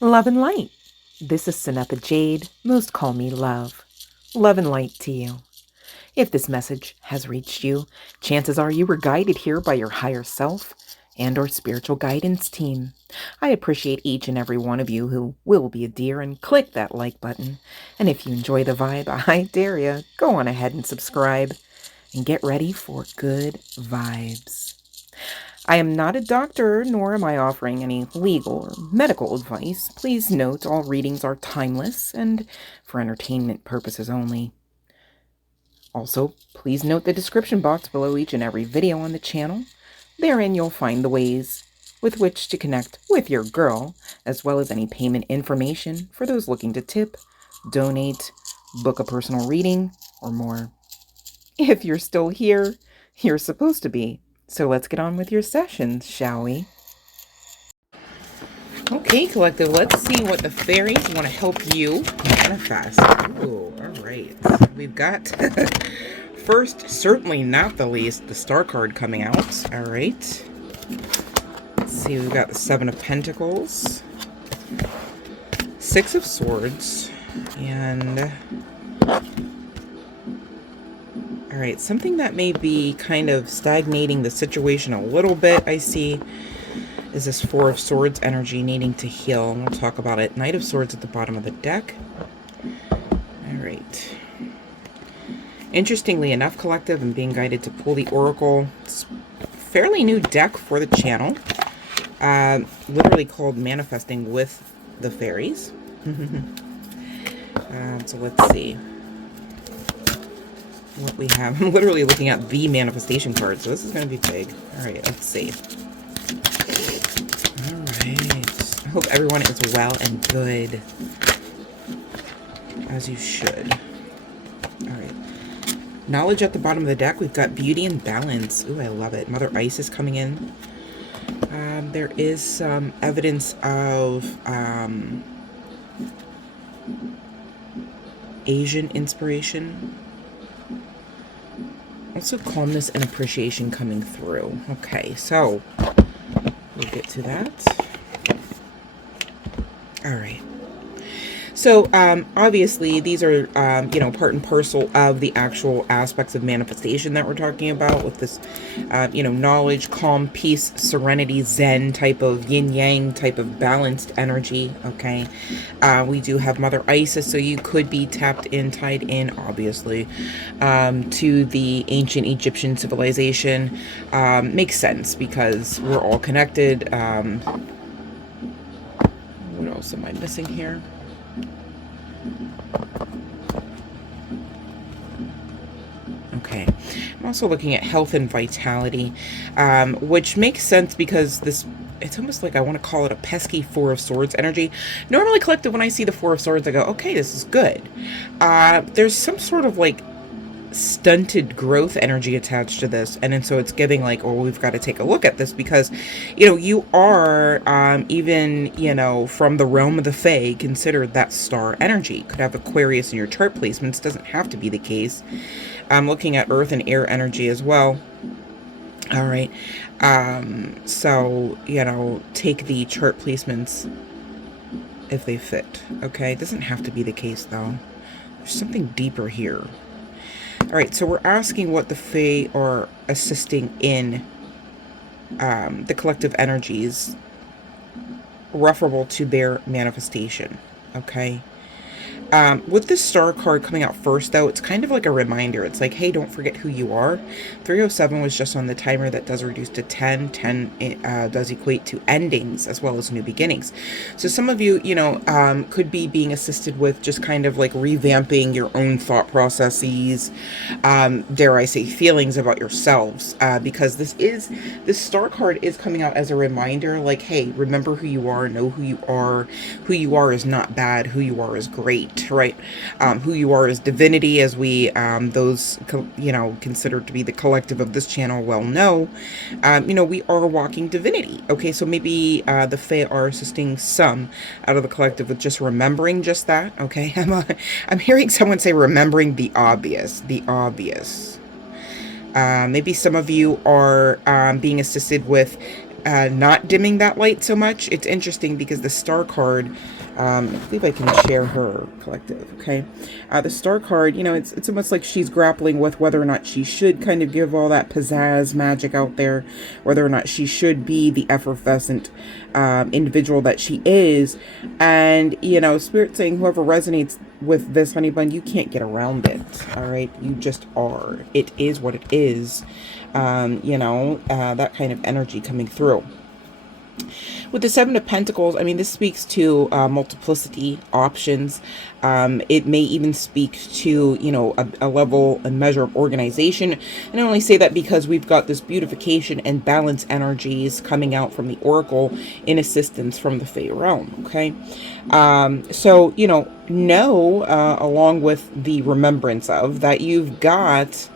Love and light. This is CYNETHA Jade. Most call me Love. Love and light to you. If this message has reached you, chances are you were guided here by your higher self and or spiritual guidance team. I appreciate each and every one of you who will be a dear and click that like button. And if you enjoy the vibe, I dare you, go on ahead and subscribe and get ready for good vibes. I am not a doctor, nor am I offering any legal or medical advice. Please note all readings are timeless and for entertainment purposes only. Also, please note the description box below each and every video on the channel. Therein you'll find the ways with which to connect with your girl, as well as any payment information for those looking to tip, donate, book a personal reading, or more. If you're still here, you're supposed to be. So let's get on with your sessions, shall we? Okay, collective, let's see what the fairies want to help you manifest. Ooh, all right. We've got, first, certainly not the least, the Star card coming out. All right. Let's see, we've got the Seven of Pentacles, Six of Swords, and... all right, something that may be kind of stagnating the situation a little bit, I see, is this Four of Swords energy needing to heal. And we'll talk about it. Knight of Swords at the bottom of the deck. All right. Interestingly enough, collective, I'm being guided to pull the Oracle. It's a fairly new deck for the channel. Literally called Manifesting with the Fairies. So let's see what we have. I'm literally looking at the manifestation card, so this is going to be big. All right, let's see. All right. I hope everyone is well and good, as you should. All right. Knowledge at the bottom of the deck. We've got beauty and balance. Ooh, I love it. Mother Ice is coming in. There is some evidence of Asian inspiration. Also calmness and appreciation coming through. Okay, so we'll get to that. All right. So obviously these are, you know, part and parcel of the actual aspects of manifestation that we're talking about with this, you know, knowledge, calm, peace, serenity, zen type of yin-yang type of balanced energy, okay? We do have Mother Isis, so you could be tapped in, tied in, obviously, to the ancient Egyptian civilization. Makes sense because we're all connected. What else am I missing here? Okay, I'm also looking at health and vitality, which makes sense because this, it's almost like I want to call it a pesky Four of Swords energy. Normally, collective, when I see the Four of Swords, I go, okay, this is good. There's some sort of like stunted growth energy attached to this, and then so it's giving like, oh, we've got to take a look at this because, you know, you are even, you know, from the realm of the Fae, considered that star energy. Could have Aquarius in your chart placements, doesn't have to be the case. I'm looking at earth and air energy as well. All right, so, you know, take the chart placements if they fit. Okay, it doesn't have to be the case though. There's something deeper here. All right, so we're asking what the Fae are assisting in the collective energies referable to their manifestation, okay? With this star card coming out first, though, it's kind of like a reminder. It's like, hey, don't forget who you are. 307 was just on the timer. That does reduce to 10. 10 does equate to endings as well as new beginnings. So some of you, you know, could be being assisted with just kind of like revamping your own thought processes, dare I say, feelings about yourselves, because this star card is coming out as a reminder, like, hey, remember who you are, know who you are. Who you are is not bad. Who you are is great. light, right? Who you are as divinity, as we, those, considered to be the collective of this channel well know, we are walking divinity. Okay, so maybe the Fae are assisting some out of the collective with just remembering just that. Okay, I'm hearing someone say remembering the obvious, maybe some of you are being assisted with not dimming that light so much. It's interesting because the star card, I believe I can share her collective, okay? The star card, it's almost like she's grappling with whether or not she should kind of give all that pizzazz magic out there, whether or not she should be the effervescent individual that she is. And, Spirit saying whoever resonates with this, honey bun, you can't get around it, all right? You just are. It is what it is. That kind of energy coming through. With the Seven of Pentacles, I mean, this speaks to multiplicity, options. It may even speak to, a level and measure of organization. And I only say that because we've got this beautification and balance energies coming out from the Oracle in assistance from the Fae realm, okay? So, along with the remembrance of that, you've got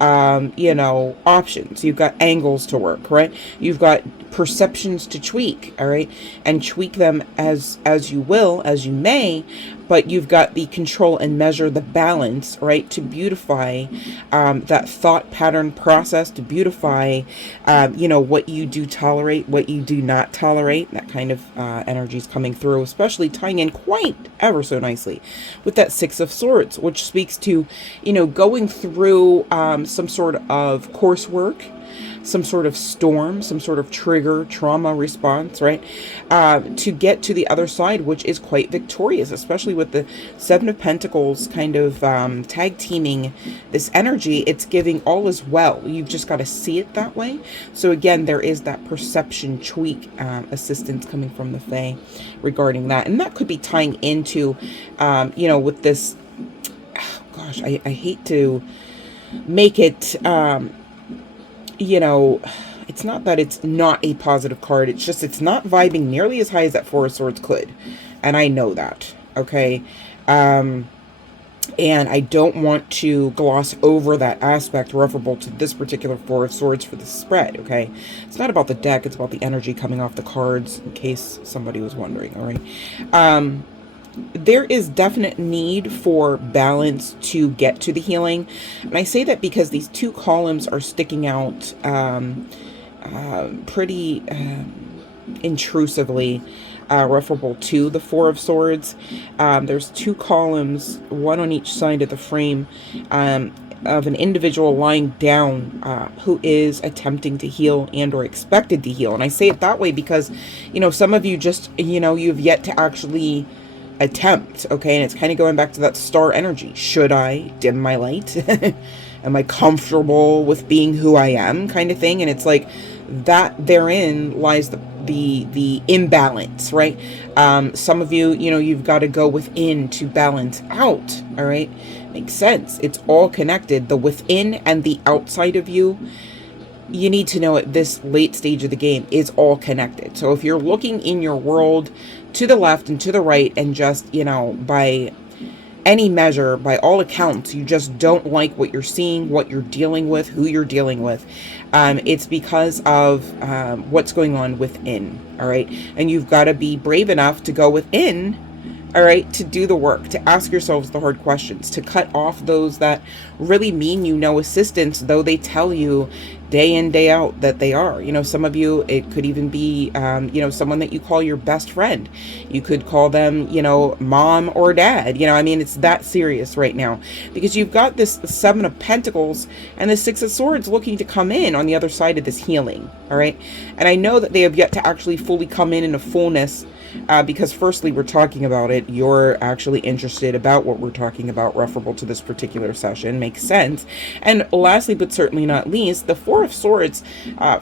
options. You've got angles to work, right? You've got perceptions to tweak, all right? And tweak them as you will, as you may, but you've got the control and measure, the balance, right? To beautify that thought pattern process, to beautify, what you do tolerate, what you do not tolerate. That kind of energy is coming through, especially tying in quite ever so nicely with that Six of Swords, which speaks to, going through some sort of coursework, some sort of storm, some sort of trigger, trauma response, right? To get to the other side, which is quite victorious, especially with the Seven of Pentacles kind of tag teaming this energy. It's giving all is well. You've just got to see it that way. So again, there is that perception tweak assistance coming from the Fae regarding that. And that could be tying into, with this, gosh, I hate to make it, it's not that it's not a positive card. It's just it's not vibing nearly as high as that Four of Swords could. And I know that, okay? And I don't want to gloss over that aspect referable to this particular Four of Swords for the spread, okay? It's not about the deck. It's about the energy coming off the cards, in case somebody was wondering, all right? There is definite need for balance to get to the healing. And I say that because these two columns are sticking out pretty intrusively, referable to the Four of Swords. There's two columns, one on each side of the frame, of an individual lying down who is attempting to heal and or expected to heal. And I say it that way because, some of you just, you've yet to actually attempt, okay? And it's kind of going back to that star energy. Should I dim my light? Am I comfortable with being who I am, kind of thing? And it's like that therein lies the imbalance, right? Some of you, you've got to go within to balance out, all right? Makes sense. It's all connected. The within and the outside of you, you need to know at this late stage of the game, is all connected. So if you're looking in your world to the left and to the right and just, by any measure, by all accounts, you just don't like what you're seeing, what you're dealing with, who you're dealing with, it's because of what's going on within, all right? And you've got to be brave enough to go within, all right, to do the work, to ask yourselves the hard questions, to cut off those that really mean assistance, though they tell you day in, day out that they are. Some of you, it could even be, someone that you call your best friend. You could call them, mom or dad. It's that serious right now because you've got this Seven of Pentacles and the Six of Swords looking to come in on the other side of this healing. All right. And I know that they have yet to actually fully come in a fullness. Because firstly, we're talking about it. You're actually interested about what we're talking about, referable to this particular session. Makes sense. And lastly, but certainly not least, the Four of Swords.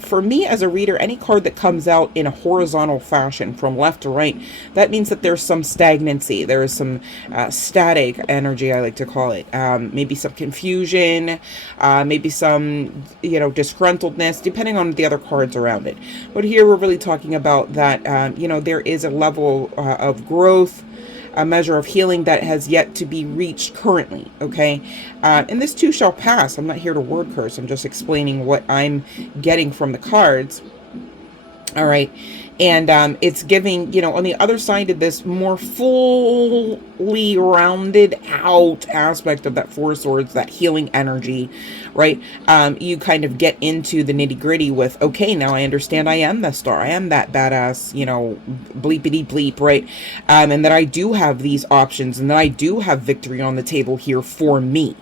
For me as a reader, any card that comes out in a horizontal fashion from left to right, that means that there's some stagnancy. There is some static energy, I like to call it. Maybe some confusion, maybe some, disgruntledness, depending on the other cards around it. But here we're really talking about that, there is a level of growth, a measure of healing that has yet to be reached currently, okay? And this too shall pass. I'm not here to word curse. I'm just explaining what I'm getting from the cards. All right. And it's giving, on the other side of this more fully rounded out aspect of that Four of Swords, that healing energy, right? You kind of get into the nitty gritty with, okay, now I understand I am the star. I am that badass, bleepity bleep, right? And that I do have these options and that I do have victory on the table here for me,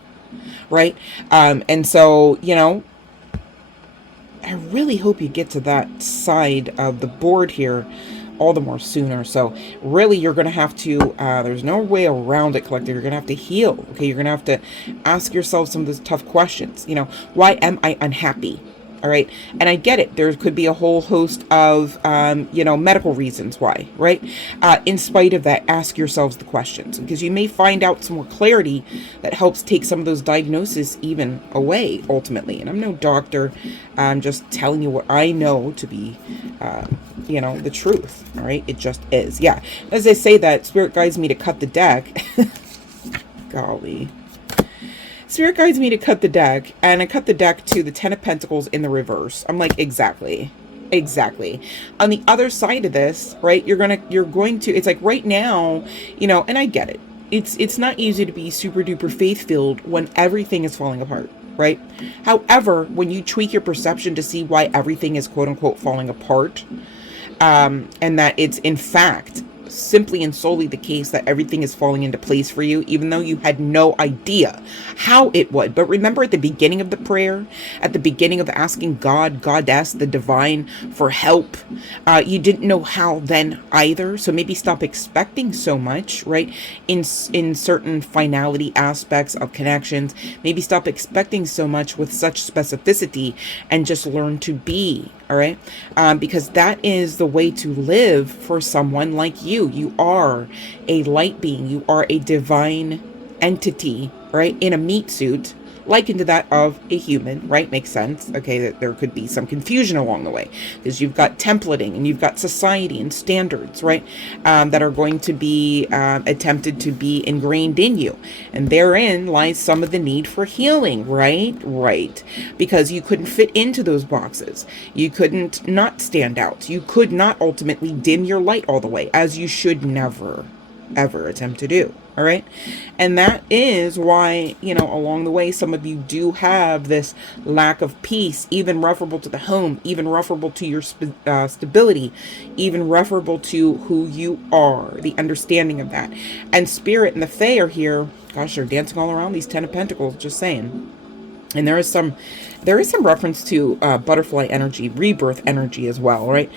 right? And so, I really hope you get to that side of the board here all the more sooner. So really, you're going to have to, there's no way around it, collective. You're going to have to heal. Okay. You're going to have to ask yourself some of those tough questions. Why am I unhappy? All right. And I get it. There could be a whole host of, medical reasons why, right? In spite of that, ask yourselves the questions, because you may find out some more clarity that helps take some of those diagnoses even away ultimately. And I'm no doctor. I'm just telling you what I know to be, the truth. All right. It just is. Yeah. As I say that, Spirit guides me to cut the deck. Golly. Spirit guides me to cut the deck, and I cut the deck to the Ten of Pentacles in the reverse. I'm like, exactly. On the other side of this, right, you're going to, it's like right now, and I get it. It's not easy to be super duper faith-filled when everything is falling apart, right? However, when you tweak your perception to see why everything is quote unquote falling apart, and that it's in fact simply and solely the case that everything is falling into place for you, even though you had no idea how it would. But remember, at the beginning of the prayer, at the beginning of asking God, Goddess, the divine for help, you didn't know how then either. So maybe stop expecting so much, right? In certain finality aspects of connections, maybe stop expecting so much with such specificity and just learn to be. All right. Because that is the way to live for someone like you. You are a light being. You are a divine entity, right? In a meat suit, likened to that of a human, right? Makes sense. Okay. That there could be some confusion along the way, because you've got templating and you've got society and standards, right? That are going to be attempted to be ingrained in you. And therein lies some of the need for healing, right? Right. Because you couldn't fit into those boxes. You couldn't not stand out. You could not ultimately dim your light all the way, as you should never, ever attempt to do. All right. And that is why, along the way, some of you do have this lack of peace, even referable to the home, even referable to your stability, even referable to who you are, the understanding of that. And Spirit and the Fae are here. Gosh, they're dancing all around these Ten of Pentacles, just saying. And there is some reference to butterfly energy, rebirth energy as well, right?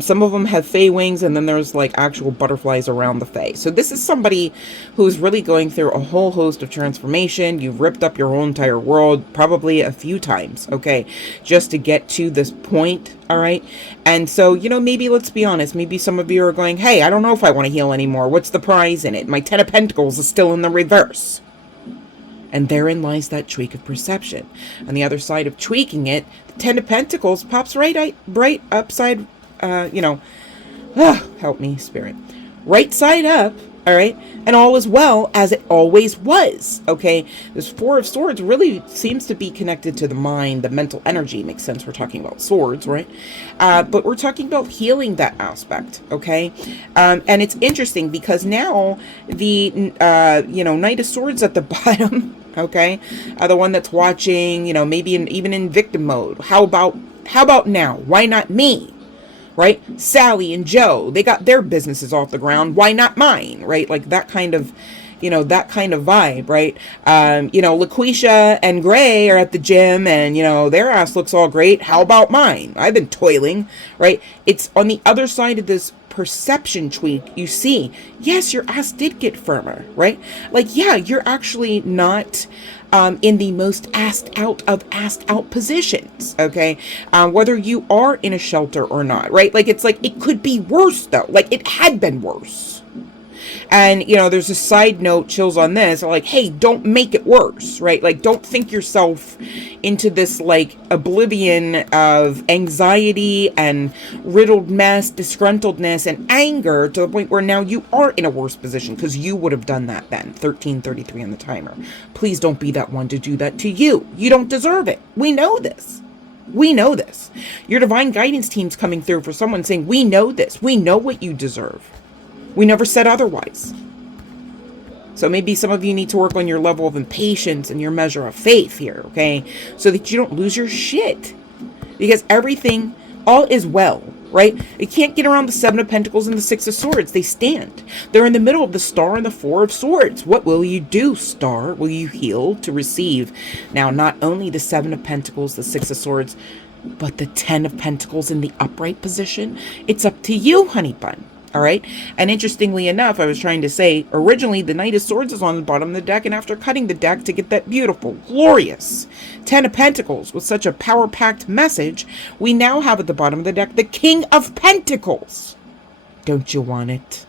Some of them have fae wings, and then there's like actual butterflies around the fae. So this is somebody who's really going through a whole host of transformation. You've ripped up your whole entire world probably a few times, okay, just to get to this point, all right? And so, maybe let's be honest, maybe some of you are going, hey, I don't know if I want to heal anymore. What's the prize in it? My Ten of Pentacles is still in the reverse. And therein lies that tweak of perception. On the other side of tweaking it, the Ten of Pentacles pops right upside, help me, Spirit. Right side up, all right? And all is well as it always was, okay? This Four of Swords really seems to be connected to the mind, the mental energy. Makes sense, we're talking about swords, right? But we're talking about healing that aspect, okay? And it's interesting because now the, Knight of Swords at the bottom, okay, the one that's watching, maybe even in victim mode. How about now? Why not me? Right? Sally and Joe, they got their businesses off the ground. Why not mine? Right? Like that kind of, vibe, right? LaQuisha and Gray are at the gym and, their ass looks all great. How about mine? I've been toiling, right? It's on the other side of this perception tweak. You see, yes, your ass did get firmer, right? Like, yeah, you're actually not in the most asked out positions, okay? Whether you are in a shelter or not, right? Like, it's like, it could be worse though. Like, it had been worse. And, you know, there's a side note, chills on this, like, hey, don't make it worse, right? Like, don't think yourself into this, like, oblivion of anxiety and riddled mess, disgruntledness, and anger to the point where now you are in a worse position because you would have done that then. 1333 on the timer. Please don't be that one to do that to you. You don't deserve it. We know this. We know this. Your divine guidance team's coming through for someone saying, we know this. We know what you deserve. We never said otherwise. So maybe some of you need to work on your level of impatience and your measure of faith here, okay? So that you don't lose your shit. Because everything, all is well, right? You can't get around the Seven of Pentacles and the Six of Swords. They stand. They're in the middle of the Star and the Four of Swords. What will you do, Star? Will you heal to receive? Now, not only the Seven of Pentacles, the Six of Swords, but the Ten of Pentacles in the upright position. It's up to you, honey bun. All right. And interestingly enough, I was trying to say, originally the Knight of Swords is on the bottom of the deck. And after cutting the deck to get that beautiful, glorious Ten of Pentacles with such a power-packed message, we now have at the bottom of the deck the King of Pentacles. Don't you want it?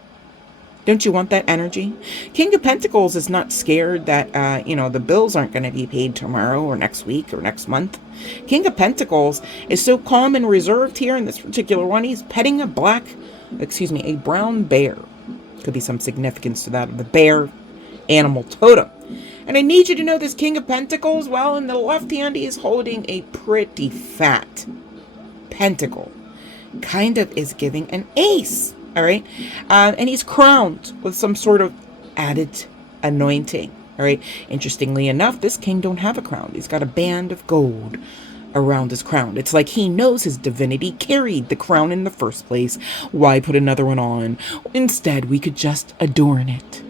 Don't you want that energy? King of Pentacles is not scared that, you know, the bills aren't going to be paid tomorrow or next week or next month. King of Pentacles is so calm and reserved here in this particular one. He's petting a brown bear. Could be some significance to that of the bear animal totem. And I need you to know this King of Pentacles, well, in the left hand, he is holding a pretty fat pentacle. Kind of is giving an ace. All right. And he's crowned with some sort of added anointing. All right. Interestingly enough, this king don't have a crown. He's got a band of gold around his crown. It's like he knows his divinity carried the crown in the first place. Why put another one on? Instead, we could just adorn it.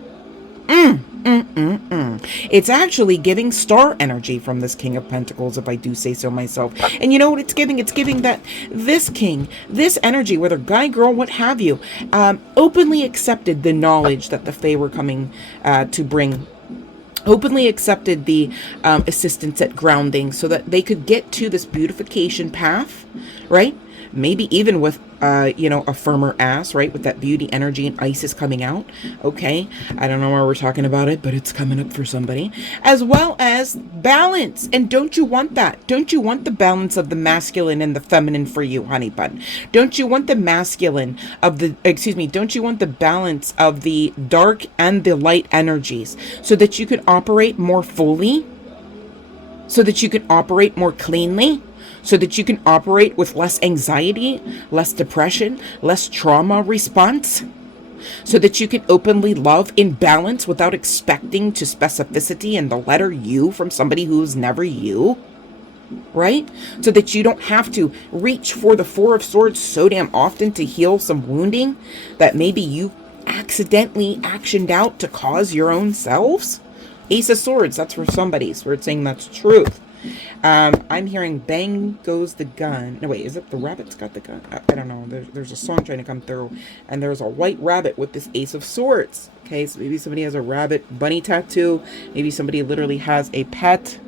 It's actually giving star energy from this King of Pentacles, if I do say so myself. And you know what it's giving? It's giving that this king, this energy, whether guy, girl, what have you, openly accepted the knowledge that the Fae were coming to bring. Openly accepted the assistance at grounding so that they could get to this beautification path, right? Maybe even with, you know, a firmer ass, right? With that beauty energy and Isis coming out. Okay. I don't know why we're talking about it, but it's coming up for somebody. As well as balance. And don't you want that? Don't you want the balance of the masculine and the feminine for you, honey bun? Don't you want the masculine of the, don't you want the balance of the dark and the light energies so that you could operate more fully? So that you can operate more cleanly? So that you can operate with less anxiety, less depression, less trauma response. So that you can openly love in balance without expecting to specificity and the letter U from somebody who's never you. Right? So that you don't have to reach for the Four of Swords so damn often to heal some wounding that maybe you accidentally actioned out to cause your own selves. Ace of Swords, that's for somebody. So we're saying that's truth. I'm hearing bang goes the gun. No, wait, is it the rabbit's got the gun? I don't know. There's a song trying to come through, and there's a white rabbit with this Ace of Swords. Okay, so maybe somebody has a rabbit bunny tattoo. Maybe somebody literally has a pet.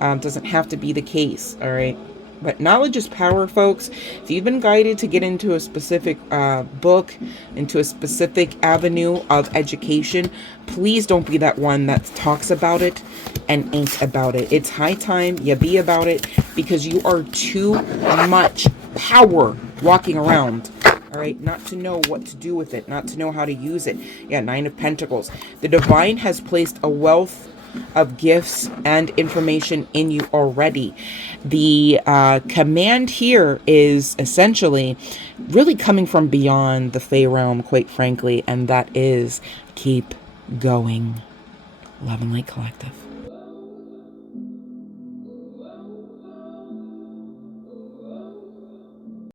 Doesn't have to be the case, all right? But knowledge is power, folks. If you've been guided to get into a specific book, into a specific avenue of education, please don't be that one that talks about it and ain't about it. It's high time you be about it because you are too much power walking around. All right, not to know what to do with it, not to know how to use it. Yeah, Nine of Pentacles. The divine has placed a wealth of gifts and information in you already. The command here is essentially really coming from beyond the Fae realm, quite frankly, and that is keep going. Love and Light Collective.